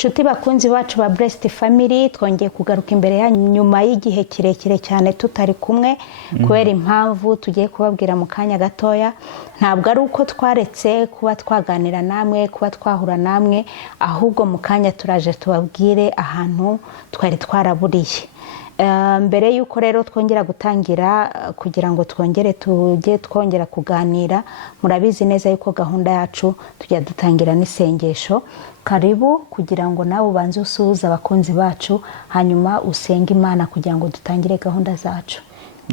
Nshuti bakunzi bacu ba Blessed Family, twongeye kugaruka imbere ya nyuma y'igihe kirekire cyane tutari kumwe kubera impamvu tugiye kubabwira mu kanya gatoya. Ntabwo ari uko twaretse kuba twaganira namwe, kuba twahura namwe, ahubwo mu kanya turaje tubabwire ahantu twari twaraburiye. Mbere yuko rero twongera gutangira kugira ngo twongera kuganira, murabizi neza yuko gahunda yacu tujya dutangira n'isengesho. Karibu kugira ngo nawe ubanze usuhuza abakunzi bacu, hanyuma usenge Imana kugira ngo dutangire gahunda zacu.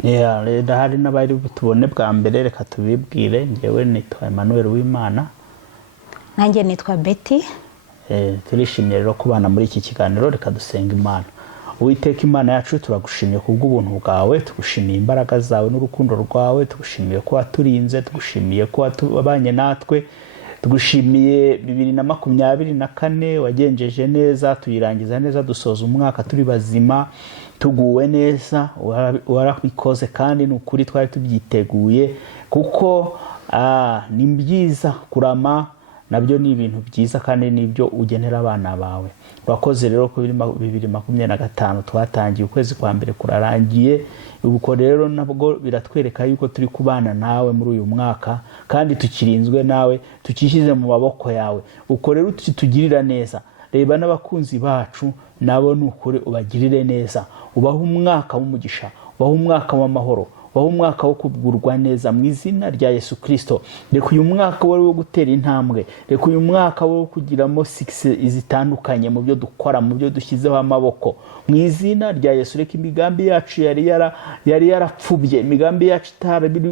Rero hari n'abari tubone bwa mbere, reka tubibwire. Njyewe nitwa Emmanuel Wimana. Nanjye nitwa Betty. Turishimye rero kubana muri iki kiganiro, reka dusenga Imana. Uwiteka Imana yacu, turagushimiye kubw'ubuntu bwawe, tugushimiye imbaraga zawe n'urukundo rwawe, tugushimiye ko waturinze, tugushimiye ko wabanye natwe, tugushimiye 2024 wagenjeje neza, tuyirangiza neza, dusoza umwaka turi bazima, tuguwe neza. Warabikoze kandi n'ukuri twari tubyiteguye, kuko ni byiza kurama, nabyo ni ibintu byiza kandi nibyo ugenera abana bawe. Wakoze rero ko 2025 twatangiye ukwezi kwa mbere kurarangiye, ubuko rero nabwo biratwereka yuko turi kubana nawe muri uyu mwaka, kandi tukirinzwe nawe, tukishize mu maboko yawe. Uko rero tugirira neza, reba n'abakunzi bacu nabo n'ukuri ubagirire neza, ubaho umwaka w'umugisha, ubaho umwaka w'amahoro, ubaho umwaka wo kugurwa neza mu izina rya Yesu Kristo. Reka uyu mwaka wari wo gutera intambwe, reka uyu mwaka wo kugiramo success zitandukanye mu byo dukora, mu byo dushyizeho amaboko, mu izina rya Yesu. Reka imigambi yacu yari yarapfubye, imigambi yacu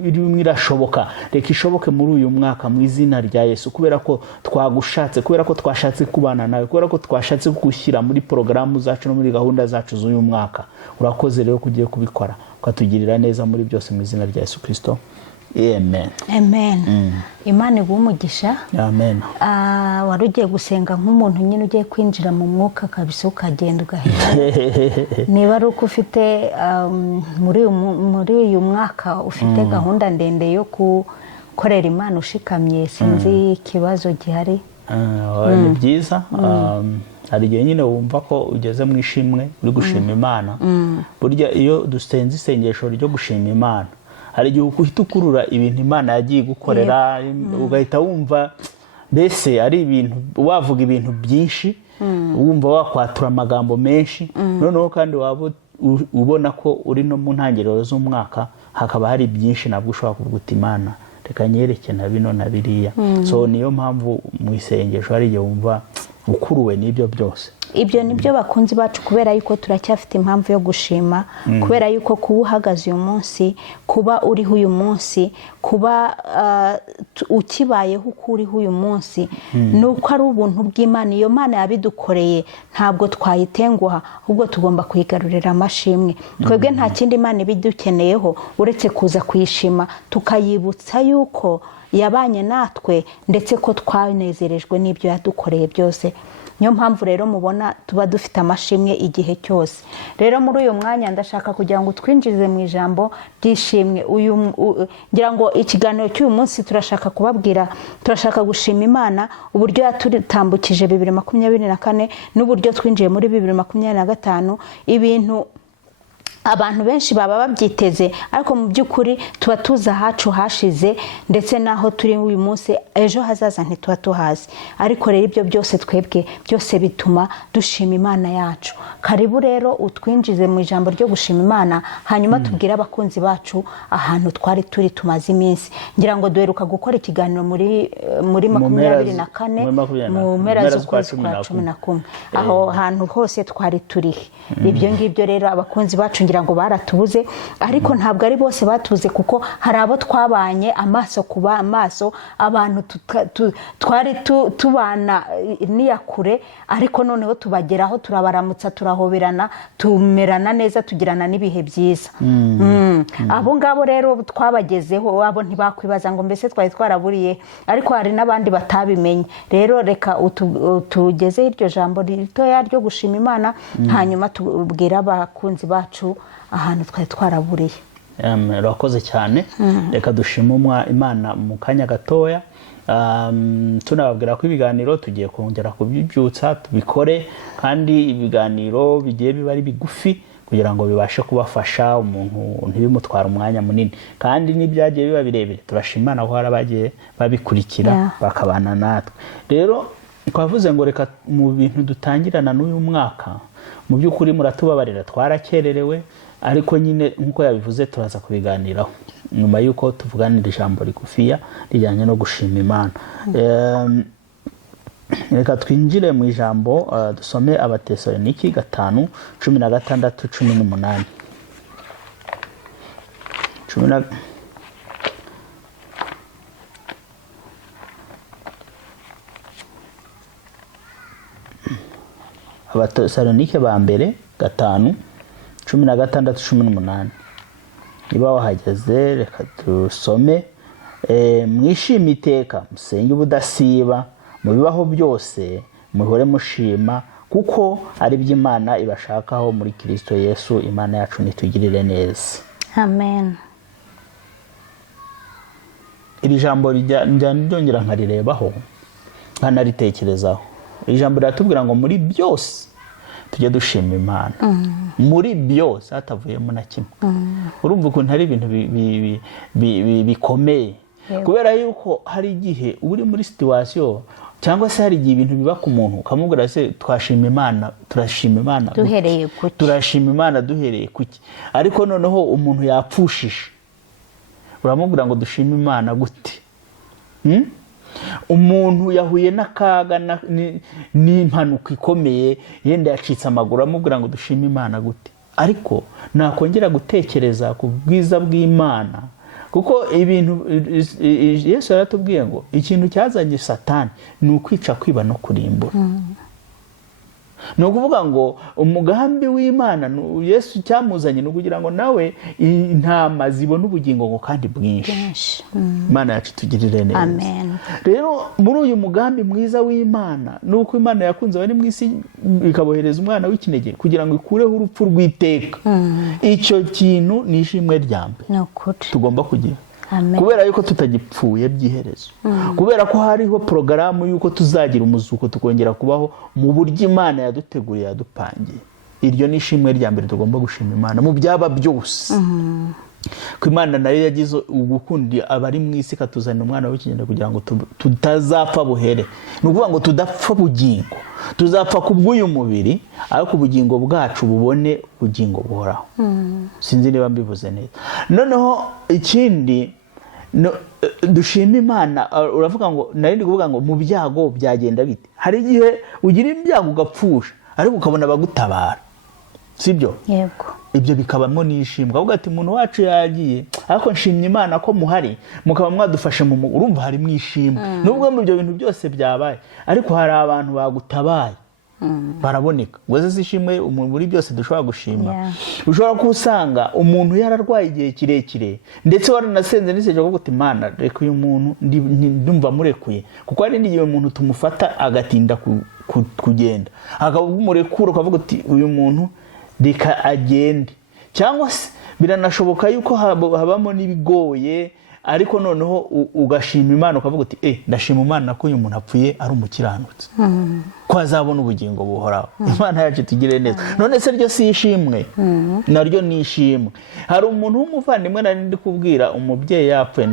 irimo irashoboka, reka ishoboke muri uyu mwaka mu izina rya Yesu, kubera ko twagushatse, kubera ko twashatse kubana nawe, kubera ko twashatse kugushyira muri porogaramu zacu no muri gahunda zacu z'uyu mwaka. Urakoze rero kugiye kubikora, ukatugirira neza muri byose mu izina rya Yesu Kristo. Amen. Amen. Imana igumugisha. Amen. Warugiye gusenga nk'umuntu nyine ugiye kwinjira mu mwuka kabisa, ukagenda ugahita. Niba ari uko ufite muri uyu mwaka ufite gahunda ndende yo gukorera Imana ushikamye, sinzi ikibazo gihari. Ni byiza. Hari igihe nyine wumva ko ugeze mu ishimwe, uri gushima Imana. Burya iyo dusenze isengesho ryo gushima Imana, hari igihe uhita ukurura ibintu Imana yagiye gukorera, ugahita wumva mbese ari ibintu, wavuga ibintu byinshi, wumva wakwatura amagambo menshi. Noneho kandi waba ubona ko uri no mu ntangiriro z'umwaka, hakaba hari byinshi nabwo ushobora kuvuga uti Imana reka nyereke na bino na biriya. So niyo mpamvu mu isengesho hari igihe wumva ukuruwe n'ibyo byose. Ibyo nibyo bakunzi bacu, kubera yuko turacyafite impamvu yo gushima, kubera yuko kuba uhagaze uyu munsi, kuba uriho uyu munsi, kuba ukibayeho uko uriho uyu munsi, nuko ari ubuntu bw'Imana. Iyo Mana yabidukoreye ntabwo twayitenguha, ahubwo tugomba kuyigarurira amashimwe. Twebwe nta kindi Imana ibidukeneyeho uretse kuza kuyishima, tukayibutsa yuko yabanye natwe ndetse ko twanezerejwe n'ibyo yadukoreye byose. Niyo mpamvu rero mubona tuba dufite amashimwe igihe cyose. Rero muri uyu mwanya ndashaka kugira ngo twinjize mu ijambo ry'ishimwe. Ngira ngo ikiganiro cy'uyu munsi turashaka kubabwira, turashaka gushima Imana uburyo yatutambukije 2024 n'uburyo twinjiye muri 2025. Ibintu abantu benshi baba babyiteze, ariko mu by'ukuri tuba tuza hacu hashize, ndetse naho turi uyu munsi ejo hazaza ntituba tuhazi. Ariko rero ibyo byose twebwe byose bituma dushima Imana yacu. Karibu rero utwinjize mu ijambo ryo gushima Imana, hanyuma tubwire abakunzi bacu ahantu twari turi tumaze iminsi. Ngira ngo duheruka gukora ikiganiro muri 24 mu mpera z'ukwezi kwa 11. Aho hantu hose twari turi. Ibyo ngibyo rero abakunzi bacu ngira ngo baratubuze, ariko ntabwo ari bose batuze, kuko hari abo twabanye amaso kuba amaso, abantu twari tubana niyakure, ariko noneho tubageraho, turabaramutsa, turahoberana, tumerana neza, tugirana n'ibihe byiza. Abo ngabo rero twabagezeho, abo ntibakwibaza ngo mbese twari twaraburiye, ariko hari n'abandi batabimenye. Rero reka tugeze iryo jambo ritoya ryo gushima Imana, hanyuma tubwira abakunzi bacu ahantu twari twaraburiye. Urakoze cyane. Reka dushima Imana mu kanya gatoya. tunababwira ko ibiganiro tugiye kongera kubibyutsa tubikore, kandi ibiganiro bigiye biba ari bigufi kugira ngo bibashe kubafasha umuntu ntibimutwara umwanya munini, kandi n'ibyagiye biba birebire turashimana ko hari abagiye babikurikira bakabana natwe. Rero twavuze ngo reka mu bintu dutangirana n'uyu mwaka, mu by'ukuri muratubabarira twarakererewe, ariko nyine nk'uko yabivuze turaza kubiganiraho nyuma y'uko tuvuganira ijambo rigufiya rijyanye no gushima Imana. Reka twinjire mu ijambo, dusome Abatesaloniki 5:16-18. Abatesalonike ba mbere 5:16-18. Niba wahageze reka dusome. Mwishime iteka, musenge ubudasiba, mu bibaho byose muhore mushima, kuko ari byo Imana ibashakaho muri Kristo Yesu. Imana yacu nitugirire neza. Amen. Iri jambo ryongera nkarirebaho nkanaritekerezaho. Iri jambo riratubwira ngo muri byose tujye dushima Imana. Muri byose hatavuyemo na kimwe. Urumva ukuntu hari ibintu bikomeye, kubera yuko hari igihe uri muri situation cyangwa se hari igihe ibintu biba ku muntu ukamubwira se twashima Imana, turashima Imana duhereye kuki, turashima Imana duhereye kuki, ariko noneho umuntu yapfushije uramubwira ngo dushima Imana gute? Umuntu yahuye n'akaga n'impanuka ikomeye, yenda yacitse amaguru, amubwira ngo dushime Imana gute? Ariko nakongera gutekereza ku bwiza bw'Imana, kuko ibintu Yesu yaratubwiye ngo ikintu cyazanye Satani ni ukwica, kwiba no kurimbura. Ni ukuvuga ngo umugambi w'Imana Yesu cyamuzanye ni ukugira ngo nawe intama zibone ubugingo ngo kandi bwinshi. Imana yacu tugirire neza. Amen. Rero muri uyu mugambi mwiza w'Imana nuko Imana yakunze abari mu isi ikabohereza umwana w'ikinege kugira ngo ikureho urupfu rw'iteka. Icyo kintu ni ishimwe rya mbere tugomba kugira. Amen. Kubera yuko tutagipfuye by'iherezo, kubera ko hariho porogaramu yuko tuzagira umuzuko tukongera kubaho mu buryo Imana yaduteguriye yadupangiye. Iryo ni ishimwe rya mbere tugomba gushima Imana mu byaba byose. Ko Imana nayo yagize ugukunda abari mu isi katuzanira umwana w'ikinege kugira ngo tutazapfa buhere. Ni ukuvuga ngo tudapfa bugingo, tuzapfa kubw'uyu mubiri ariko ubugingo bwacu bubone ubugingo buhoraho. Sinzi niba mbivuze neza. Noneho ikindi dushima Imana, uravuga ngo nari ndi kuvuga ngo mu byago byagenda bite. Hari igihe ugira ibyago ugapfusha ariko ukabona abagutabara, sibyo? Yego. Ibyo bikabamo n'ishimwe. Avuga ati umuntu wacu yagiye ariko nshimye Imana ko muhari mukaba mwadufashe urumva hari mwishimwe. Nubwo mu byo bintu byose byabaye ariko hari abantu bagutabaye baraboneka. Ngo zishimwe muri byose dushobora gushima. Ushobora kusanga umuntu yararwaye igihe kirekire ndetse waranasenze n'iseje ko guti Imana reka uyu muntu ndumva murekuye, kuko hari n'igihe umuntu tumufata agatinda kugenda akamurekura ukavuga uti uyu muntu reka agende. Cyangwa se biranashoboka yuko habamo n'ibigoye ariko noneho ugashima Imana ukavuga uti ndashima Imana ko uyu muntu apfuye ari umukiranutsi, ko azabona ubugingo buhoraho. Imana yacu tugire neza. None se ryo si ishimwe? Naryo ni ishimwe. Hari umuntu w'umuvandimwe nari ndi kubwira, umubyeyi yapfuye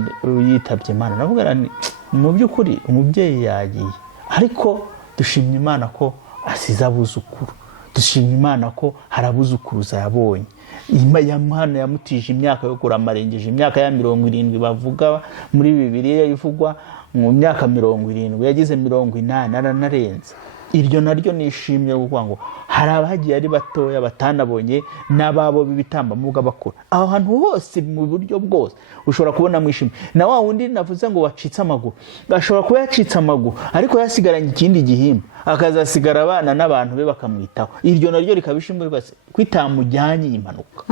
yitabye Imana. Navuga nti mu by'ukuri umubyeyi yagiye ariko dushimye Imana ko asize abuzukuru, dushimye Imana ko hari abuzukuruza yabonye. Imana yamutije imyaka yo kuramarengeje imyaka ya 70 bavuga muri Bibiliya ivugwa mu myaka 70 yagize 80 aranarenza. Iryo naryo nishimye kuvuga ngo hari abagiye ari batoya batanabonye n'ababo b'ibitambamubwa bakora. Aho hantu hose mu buryo bwose ushobora kubona mwishimye. Na wa wundi navuze ngo wacitse amaguru, gashobora kuba yacitse amaguru ariko yasigaranye ikindi gihimba, akazasigara abana n'abantu be bakamwitaho. Iryo naryo rikabishimwe rwose kwitamujyanye impanuka.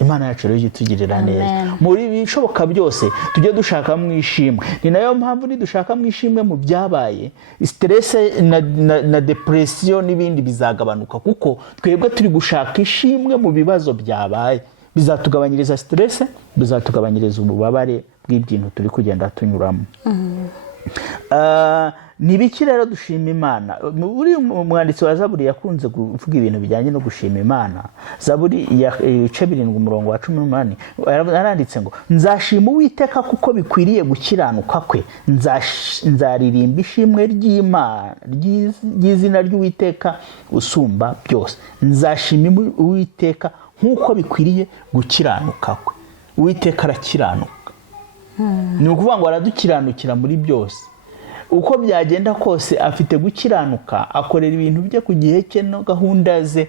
Imana yacu rero itugirira neza. Muri bishoboka byose tujye dushaka mwishimwe. Ni nayo mpamvu nidushaka mwishimwe mu byabaye, stress na depression n'ibindi bizagabanuka, kuko twebwe turi gushaka ishimwe mu bibazo byabaye. Bizatugabanyiriza stress, bizatugabanyiriza ububabare bw'ibintu turi kugenda tunyuramo. ni biki rero dushima imana? Buri umwanditsi wa zaburi yakunze kuvuga ibintu bijyanye no gushima imana. Zaburi ya 7:18 yaranditse ngo nzashima Uwiteka kuko bikwiriye gukiranuka kwe, nzaririmba ishimwe ry'izina ry'Uwiteka usumba byose. Nzashima Uwiteka nkuko bikwiriye gukiranuka kwe. Uwiteka arakiranuka, ni ukuvuga ngo aradukiranukira muri byose. Uko byagenda kose afite gukiranuka, akorera ibintu bye ku gihe cye no gahunda ze.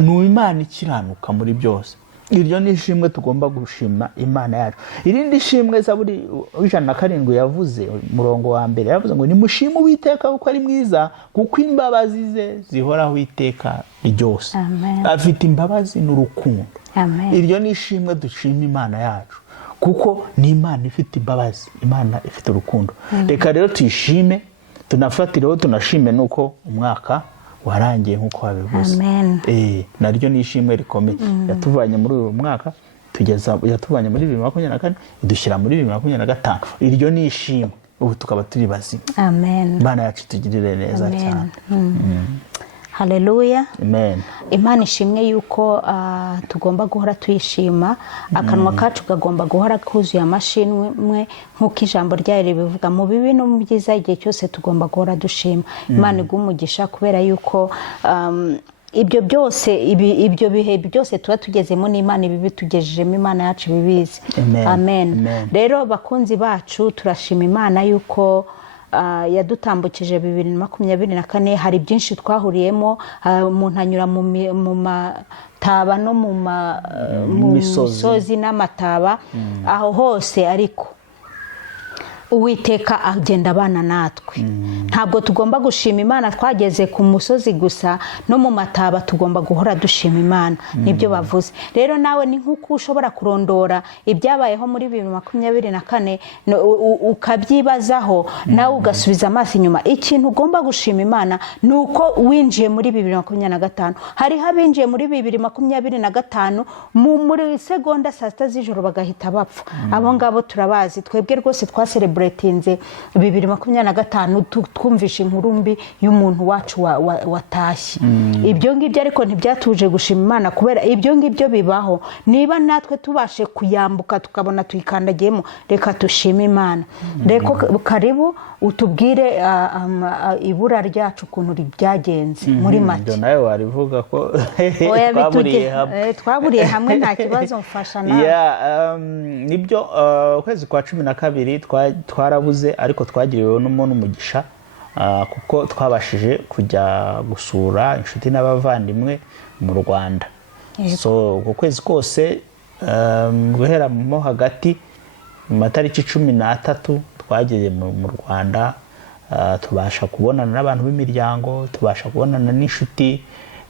Ni Imana ikiranuka muri byose. Iryo ni ishimwe tugomba gushima Imana yacu. Irindi shimwe Zaburi 107 yavuze umurongo wa mbere, yavuze ngo nimushime Uwiteka kuko ari mwiza, kuko imbabazi ze zihoraho iteka ryose. Afite imbabazi n'urukundo. Iryo ni ishimwe dushima Imana yacu, kuko ni Imana ifite imbabazi, Imana ifite urukundo. Reka rero tuyishime, tunafatireho tunashime nuko umwaka warangiye nkuko wabivuze. Naryo ni ishimwe rikomeye. Yatuvanye muri uyu mwaka yatuvanye muri 2024 idushyira muri 2025. Iryo ni ishimwe, ubu tukaba turi bazima. Imana yacu tugirire neza cyane. Haleluya. Amen. Imana ishimwe yuko tugomba guhora tuyishima, akanwa kacu kagomba guhora kuzuye amashimwe nk'uko ijambo ryayo ribivuga. Mu bibi no mu byiza igihe cyose tugomba guhora dushima. Imana igumugisha kubera yuko ibyo byose ibyo bihe byose tuba tugezemo n'Imana ibibi tugejejemo, Imana yacu bibizi. Amen. Rero bakunzi bacu turashima Imana yuko yadutambukije 2024. Hari byinshi twahuriyemo, umuntu anyura mu mataba no mu misozi n'amataba, aho hose ariko Uwiteka agenda abana natwe. Ntabwo tugomba gushima Imana twageze ku musozi gusa, no mu mataba tugomba guhora dushima Imana. Nibyo bavuze. Rero nawe ni nkuko ushobora kurondora ibyabayeho muri 2024 ukabyibazaho, nawe ugasubiza amaso inyuma. Ikintu ugomba gushima Imana nuko winjiye muri 2025. Hari habinjiye muri 2025 muri segonda saa 6 z'ijoro bagahita bapfa. Abo ngabo turabazi. Twebwe rwose twaselebratinze 2025 twumvisha inkuru mbi y'umuntu wacu watashye. Ibyo ngibyo ariko ntibyatuje gushima Imana, kubera ibyo ngibyo bibaho. Niba natwe tubashe kuyambuka tukabona tuyikandagiyemo, reka tushime Imana. Reko karibu utubwire ibura ryacu kuntu ribyagenze muri make. Nawe warivuga ko twaburiye hamwe, nta kibazo mfasha nawe. Nibyo ukwezi kwa 12 twarabuze, ariko twagiriweho n'umugisha kuko twabashije kujya gusura inshuti n'abavandimwe mu Rwanda. So uko kwezi kose guhera mo hagati mu matariki 13 twagiye mu Rwanda, tubasha kubonana n'abantu b'imiryango, tubasha kubonana n'inshuti,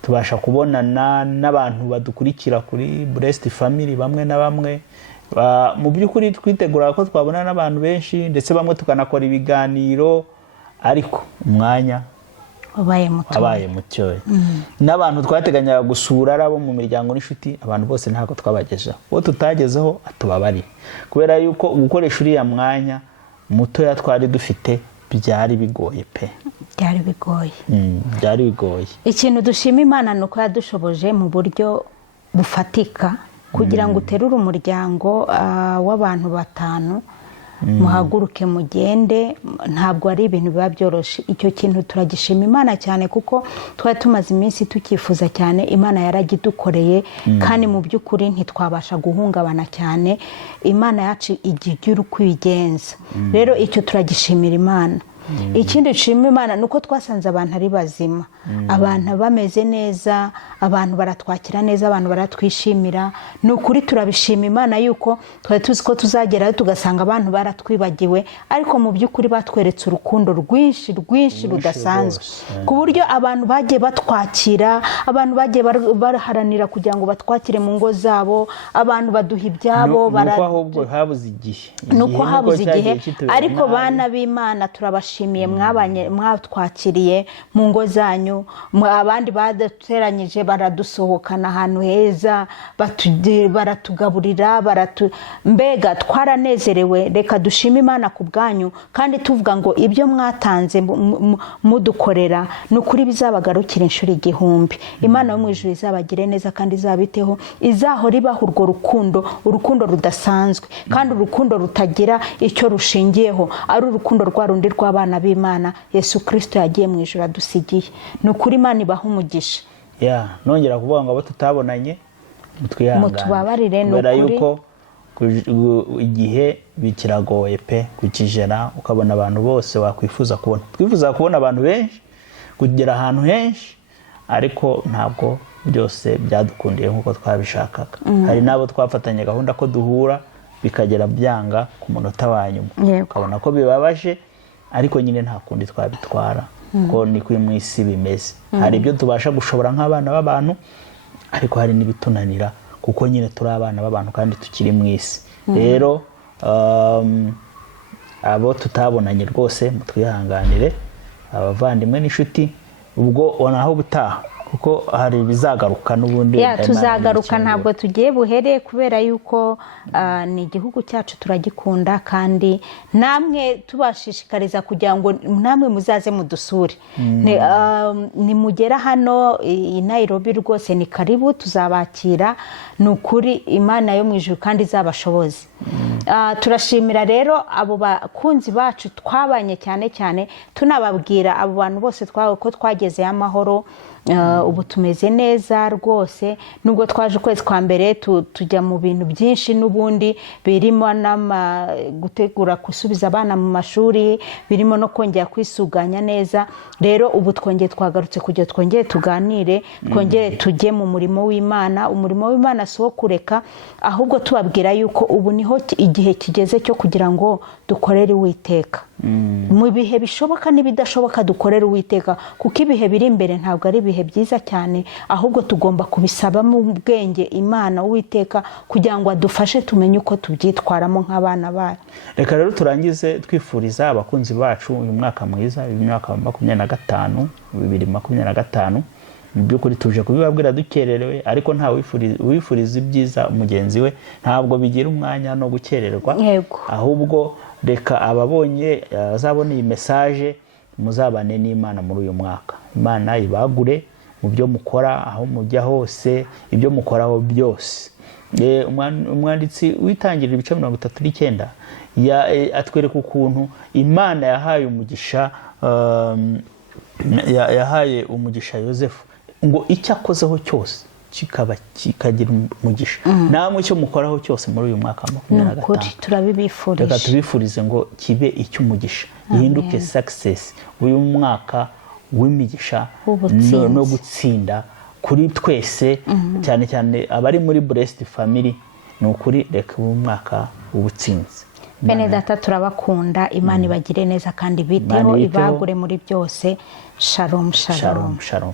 tubasha kubonana n'abantu badukurikira kuri Blessed Family bamwe na bamwe. Mu by'ukuri twitegura ko twabona n'abantu benshi, ndetse bamwe tukanakora ibiganiro, ariko umwanya wabaye mutoya. N'abantu twateganyaga gusura arabo mu miryango n'inshuti, abantu bose ntabwo twabagejeho. Uwo tutagezeho atubabari, kubera yuko gukoresha uriya mwanya mutoya twari dufite byari bigoye pe. Byari bigoye. Ikintu dushima Imana nuko yadushoboje mu buryo bufatika kugira ngo uterure umuryango w'abantu 5 muhaguruke mugende. Ntabwo ari ibintu biba byoroshye. Icyo kintu turagishima Imana cyane, kuko twari tumaze iminsi tukifuza cyane. Imana yaragidukoreye, kandi mu by'ukuri ntitwabasha guhungabana cyane. Imana yacu igira uko ibigenza. Rero icyo turagishimira Imana. Ikindi dushima Imana nuko twasanze abantu ari bazima, abantu bameze neza, abantu baratwakira neza, abantu baratwishimira. Nukuri turabishima Imana yuko twari tuzi ko tuzagerayo tugasanga abantu baratwibagiwe, ariko mu by'ukuri batweretse urukundo rwinshi rudasanzwe, ku buryo abantu bagiye batwakira, abantu bagiye baraharanira kugira ngo batwakire mu ngo zabo, abantu baduha ibyabo. Nuko habuze igihe, ariko bana b'Imana turabashimira turabashimiye mwatwakiriye mu ngo zanyu, abandi baduteranyije baradusohokana ahantu heza, baratugaburira, mbega twaranezerewe. Reka dushime Imana ku bwanyu, kandi tuvuga ngo ibyo mwatanze mudukorera ni ukuri bizabagarukira inshuro 1000. Imana yo mu ijuru izabagire neza kandi izabiteho, izahora ibaha urwo urukundo rudasanzwe, kandi urukundo rutagira icyo rushingiyeho, ari urukundo rwa rundi rw'abana b'Imana Yesu Kristo yagiye mu ijuru adusigiye. Ni ukuri Imana ibaha umugisha. Nongera kuvuga ngo abo tutabonanye mutubabarire, ni ukuri yuko igihe bikiragoye pe kukijera, ukabona abantu bose wakwifuza kubona. Twifuza kubona abantu benshi, kugera ahantu henshi, ariko ntabwo byose byadukundiye nk'uko twabishakaga. Hari n'abo twafatanye gahunda ko duhura bikagera byanga ku munota wa nyuma, ukabona ko bibabaje, ariko nyine nta kundi twabitwara, ko ni ku isi bimeze. Hari ibyo tubasha gushobora nk'abana b'abantu, ariko hari n'ibitunanira, kuko nyine turi abana b'abantu kandi tukiri mu isi. Rero abo tutabonanye rwose mutwihanganire, abavandimwe n'inshuti, ubwo naho butaha, kuko hari bizagaruka n'ubundi. Tuzagaruka, ntabwo tugiye buhere, kubera yuko ni igihugu cyacu turagikunda, kandi namwe tubashishikariza kugira ngo namwe muzaze mudusure. Nimugera hano i Nairobi rwose ni karibu, tuzabakira. Ni ukuri Imana yo mu ijuru kandi izabashoboze. Turashimira rero abo bakunzi bacu twabanye, cyane cyane tunababwira abo bantu bose ko twagezeyo amahoro. Ubu tumeze neza rwose, nubwo twaje ukwezi kwa mbere tujya mu bintu byinshi n'ubundi birimo gutegura gusubiza abana mu mashuri, birimo no kongera kwisuganya neza. Rero ubu twagarutse kugira twongere tuganire, twongere tujye mu murimo w'Imana. Umurimo w'Imana si wo kureka, ahubwo tubabwira yuko ubu niho igihe kigeze cyo kugira ngo dukorere Uwiteka. Mu bihe bishoboka n'ibidashoboka dukorere Uwiteka, kuko ibihe biri imbere ntabwo ari ibihe byiza cyane, ahubwo tugomba kubisabamo ubwenge Imana Uwiteka, kugira ngo adufashe tumenye uko tubyitwaramo nk'abana bayo. Reka rero turangize twifuriza abakunzi bacu uyu mwaka mwiza, uyu mwaka wa 2025. Mu by'ukuri tuje kubibabwira dukererewe, ariko nta wifuriza ibyiza mugenzi we ntabwo bigira umwanya no gukererwa. Ahubwo reka ababonye azabona iyi message, muzabane n'Imana muri uyu mwaka. Imana ibagure mu byo mukora, aho mujya hose, ibyo mukoraho byose. Umwanditsi witangirira ibice 39 atwereka ukuntu Imana yahaye umugisha, yahaye umugisha Yosefu, ngo icyo akozeho cyose kikagira umugisha. Namwe icyo mukoraho cyose muri uyu mwaka wa 2025, turabibifurije. Reka tubifurize ngo kibe icy'umugisha, gihinduke success, uyu mwaka w'imigisha no gutsinda kuri twese, cyane cyane abari muri Blessed Family. Ni ukuri reka uyu mwaka w'ubutsinzi. Bene data turabakunda, Imana ibagire neza kandi biteho, ibagure muri byose. Shalom, shalom. Shalom.